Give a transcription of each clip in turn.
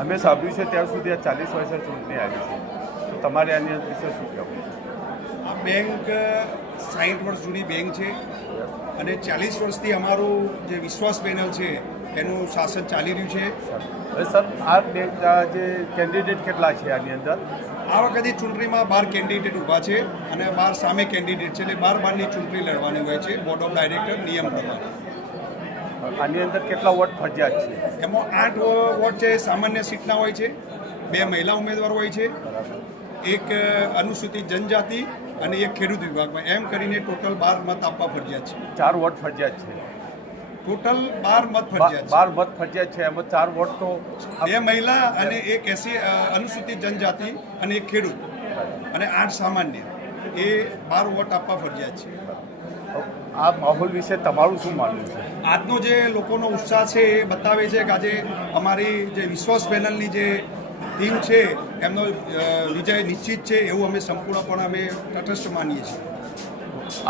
અમે સાંભળ્યું છે ત્યાં સુધી આ ચાલીસ વર્ષે ચૂંટણી આવી છે. તો તમારે આની વિશે શું કહેવું આ બેંક સાહીઠ વર્ષ જૂની બેંક છે. અને ચાલીસ વર્ષથી અમારું જે વિશ્વાસ પેનલ છે એનું શાસન ચાલી રહ્યું છે. હવે સર આ બેંક જે કેન્ડિડેટ કેટલા છે આની અંદર? આ વખતે ચૂંટણીમાં બાર કેન્ડિડેટ ઊભા છે અને બાર સામે કેન્ડિડેટ છે એટલે બાર બારની ચૂંટણી લડવાની હોય છે બોર્ડ ઓફ ડાયરેક્ટર નિયમ પ્રમાણે. આની અંદર કેટલા વોટ ફરજિયાત છે? એમાં આઠ વોટ છે સામાન્ય સીટના હોય છે બે મહિલા ઉમેદવાર હોય છે એક અનુસૂચિત જનજાતિ અને એક ખેડૂત વિભાગમાં. એમ કરીને ટોટલ બાર મત આપવા ફરજિયાત છે. ચાર વોટ ફરજિયાત છે. ટોટલ બાર મત ફરજિયાત બાર મત ફરજિયાત છે. એમાં ચાર વોટ તો બે મહિલા અને એક એસી અનુસૂચિત જનજાતિ અને એક ખેડૂત. અને આઠ સામાન્ય. એ બાર વોટ આપવા ફરજિયાત છે. આ માહોલ વિશે તમારું શું માનવું છે? આજનો જે લોકોનો ઉત્સાહ છે એ બતાવે છે કે આજે અમારી જે વિશ્વાસ પેનલની જે ટીમ છે એમનો વિજય નિશ્ચિત છે એવું અમે સંપૂર્ણપણે અમે તટસ્થ માનીએ છીએ.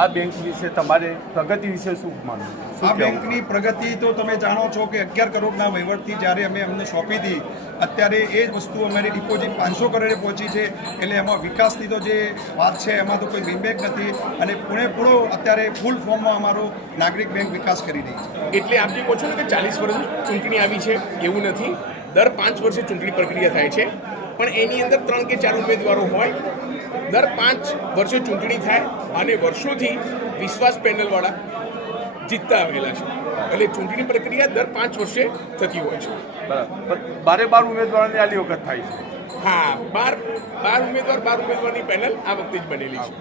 આ બેંક વિશે તમારે પ્રગતિ વિશે શું માનવું આ બેંકની પ્રગતિ તો તમે જાણો છો કે અગિયાર કરોડના વહીવટથી જ્યારે અમે અમને સોંપી હતી અત્યારે એ જ વસ્તુ અમારી ડિપોઝિટ પાંચસો કરોડે પહોંચી છે. એટલે એમાં વિકાસની તો જે વાત છે એમાં તો કોઈ વિમબેક નથી. અને પૂરેપૂરો અત્યારે ફૂલ ફોર્મમાં અમારો નાગરિક બેંક વિકાસ કરી રહી છે. એટલે આપ જે કહો છો ને કે ચાલીસ વર્ષ ચૂંટણી આવી છે એવું નથી. દર પાંચ વર્ષે ચૂંટણી પ્રક્રિયા થાય છે. પણ એની અંદર ત્રણ કે ચાર ઉમેદવારો હોય દર પાંચ વર્ષે ચૂંટણી થાય અને વર્ષોથી વિશ્વાસ પેનલવાળા જીતતા આવેલા છે. એટલે ચૂંટણી પ્રક્રિયા દર પાંચ વર્ષે થતી હોય છે. બરાબર. બારે બાર ઉમેદવારોની આલી વખત થાય છે. હા બાર બાર ઉમેદવાર બાર ઉમેદવારની પેનલ આ વખતે જ બનેલી છે.